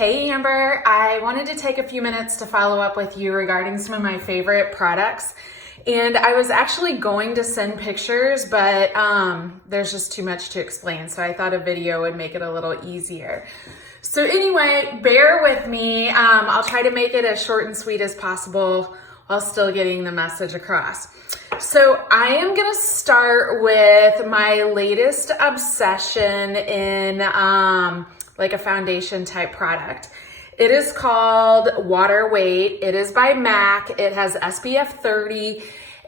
Hey Amber, I wanted to take a few minutes to follow up with you regarding some of my favorite products. And I was actually going to send pictures, but there's just too much to explain. So I thought a video would make it a little easier. So anyway, bear with me. I'll try to make it as short and sweet as possible while still getting the message across. So I am gonna start with my latest obsession in like a foundation type product. It is called Water Weight. It is by MAC. It has SPF 30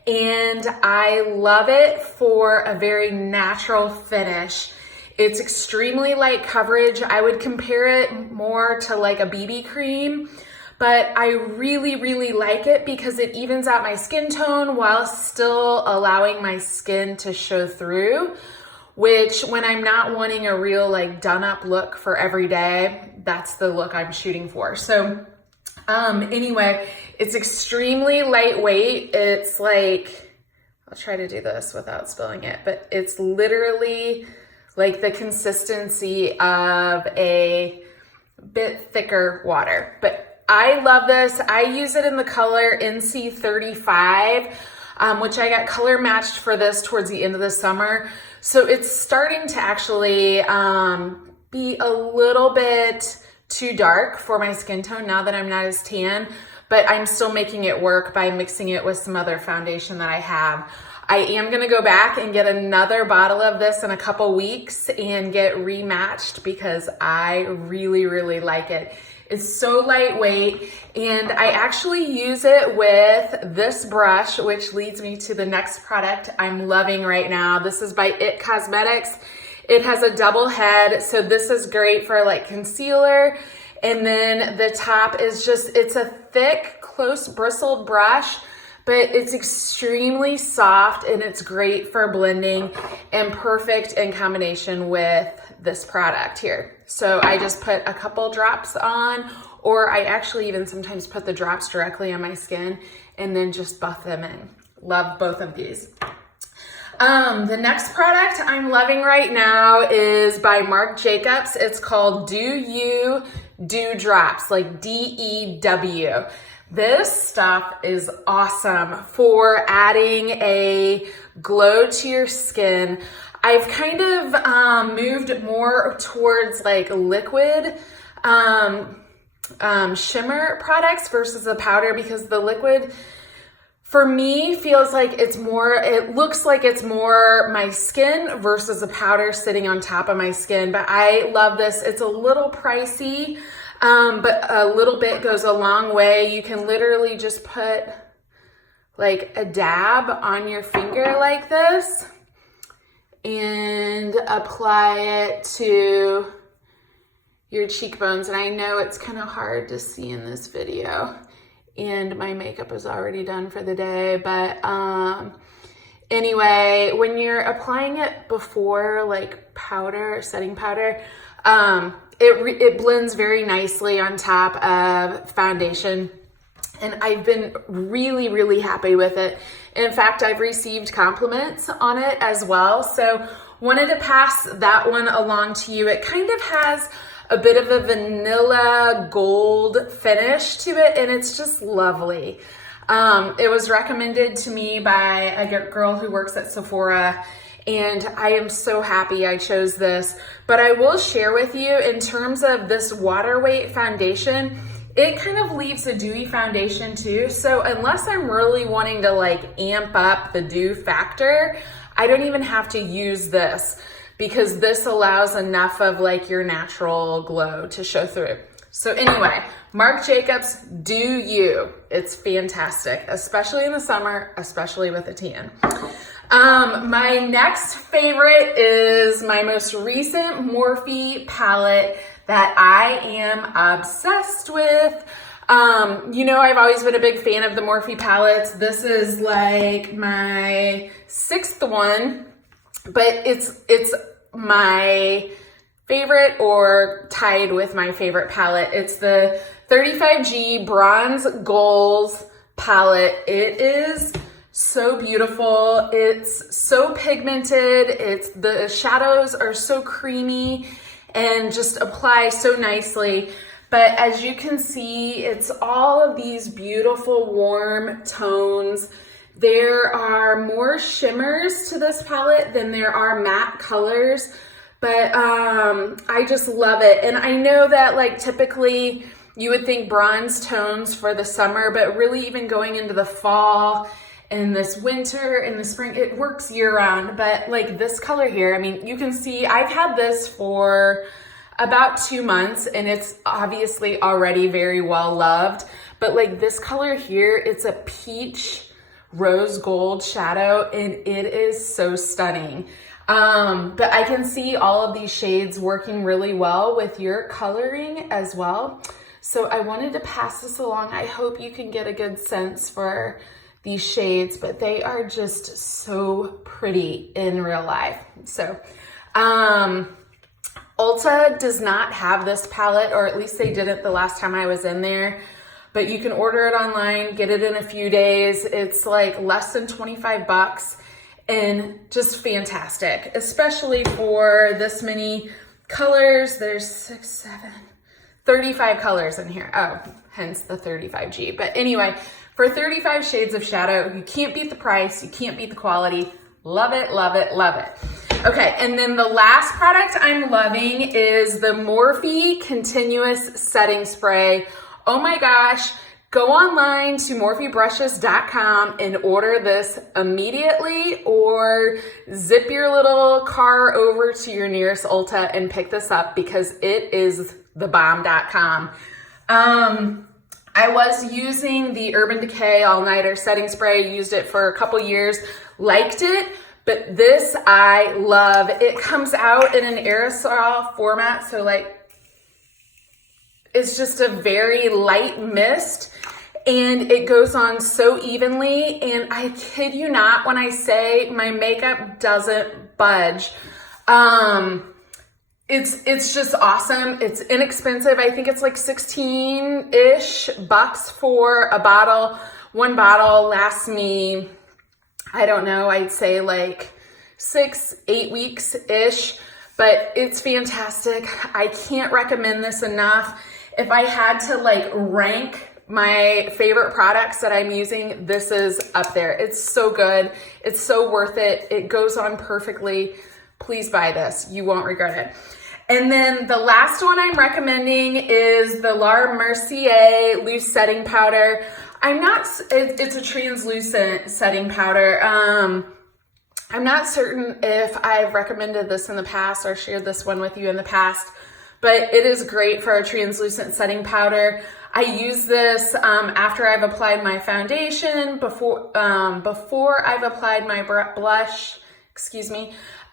and I love it for a very natural finish. It's extremely light coverage. I would compare it more to like a BB cream, but I really like it because it evens out my skin tone while still allowing my skin to show through, which when I'm not wanting a real like done up look for every day, that's the look I'm shooting for. So anyway, it's extremely lightweight. It's like, I'll try to do this without spilling it, but it's literally like the consistency of a bit thicker water. But I love this. I use it in the color NC35, which I got color matched for this towards the end of the summer. So it's starting to actually be a little bit too dark for my skin tone now that I'm not as tan, but I'm still making it work by mixing it with some other foundation that I have. I am gonna go back and get another bottle of this in a couple weeks and get rematched because I really like it. It's so lightweight, and I actually use it with this brush, which leads me to the next product I'm loving right now. This is by IT Cosmetics. It has a double head, so this is great for like concealer. And then the top is just, it's a thick, close bristled brush, but it's extremely soft and it's great for blending and perfect in combination with this product here. So I just put a couple drops on, or I actually even sometimes put the drops directly on my skin and then just buff them in. Love both of these. The next product I'm loving right now is by Marc Jacobs. It's called Do You Dew Drops, like DEW. This stuff is awesome for adding a glow to your skin. I've kind of moved more towards like liquid shimmer products versus the powder, because the liquid for me feels like it's more, it looks like it's more my skin versus the powder sitting on top of my skin. But I love this. It's a little pricey, but a little bit goes a long way. You can literally just put like a dab on your finger like this and apply it to your cheekbones. And I know it's kind of hard to see in this video, and my makeup is already done for the day, but anyway, when you're applying it before like powder, setting powder, it blends very nicely on top of foundation, and I've been really happy with it. In fact, I've received compliments on it as well, so wanted to pass that one along to you. It kind of has a bit of a vanilla gold finish to it, and it's just lovely. It was recommended to me by a girl who works at Sephora, and I am so happy I chose this. But I will share with you, in terms of this Water Weight foundation, it kind of leaves a dewy foundation too. So unless I'm really wanting to like amp up the dew factor, I don't even have to use this, because this allows enough of like your natural glow to show through. So anyway, Marc Jacobs, Do You. It's fantastic, especially in the summer, especially with a tan. My next favorite is my most recent Morphe palette that I am obsessed with. You know, I've always been a big fan of the Morphe palettes. This is like my 6th one, but it's my favorite, or tied with my favorite palette. It's the 35G Bronze Goals palette. It is so beautiful. It's so pigmented. The shadows are so creamy and just apply so nicely. But as you can see, it's all of these beautiful warm tones. There are more shimmers to this palette than there are matte colors, but I just love it. And I know that like typically you would think bronze tones for the summer, but really even going into the fall and this winter and the spring, it works year round. But like this color here, I mean, you can see I've had this for about 2 months and it's obviously already very well loved. But like this color here, it's a peach rose gold shadow and it is so stunning. But I can see all of these shades working really well with your coloring as well. So I wanted to pass this along. I hope you can get a good sense for these shades, but they are just so pretty in real life. So, Ulta does not have this palette, or at least they didn't the last time I was in there, but you can order it online, get it in a few days. It's like less than 25 bucks and just fantastic, especially for this many colors. There's 35 colors in here. Oh, hence the 35G. But anyway, for 35 shades of shadow, you can't beat the price, you can't beat the quality. Love it, love it, love it. Okay, and then the last product I'm loving is the Morphe Continuous Setting Spray. Oh my gosh, go online to morphebrushes.com and order this immediately, or zip your little car over to your nearest Ulta and pick this up because it is thebomb.com. I was using the Urban Decay All Nighter Setting Spray, used it for a couple years, liked it, but this I love. It comes out in an aerosol format, so like it's just a very light mist and it goes on so evenly, and I kid you not when I say my makeup doesn't budge. It's just awesome. It's inexpensive. I think it's like 16-ish bucks for a bottle. One bottle lasts me, I don't know, I'd say like 6-8 weeks-ish, but it's fantastic. I can't recommend this enough. If I had to like rank my favorite products that I'm using, this is up there. It's so good. It's so worth it. It goes on perfectly. Please buy this. You won't regret it. And then the last one I'm recommending is the Laura Mercier Loose Setting Powder. It's a translucent setting powder. I'm not certain if I've recommended this in the past or shared this one with you in the past, but it is great for a translucent setting powder. I use this after I've applied my foundation, before I've applied my blush,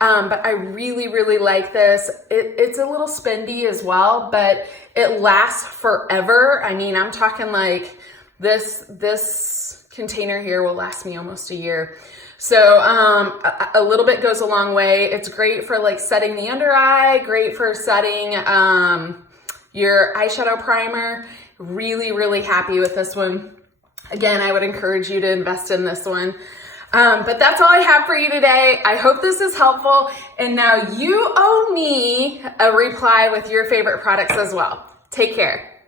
but I really, really like this. It's a little spendy as well, but it lasts forever. I mean, I'm talking like this container here will last me almost a year. So a little bit goes a long way. It's great for like setting the under eye, great for setting your eyeshadow primer. Really, really happy with this one. Again, I would encourage you to invest in this one. But that's all I have for you today. I hope this is helpful. And now you owe me a reply with your favorite products as well. Take care.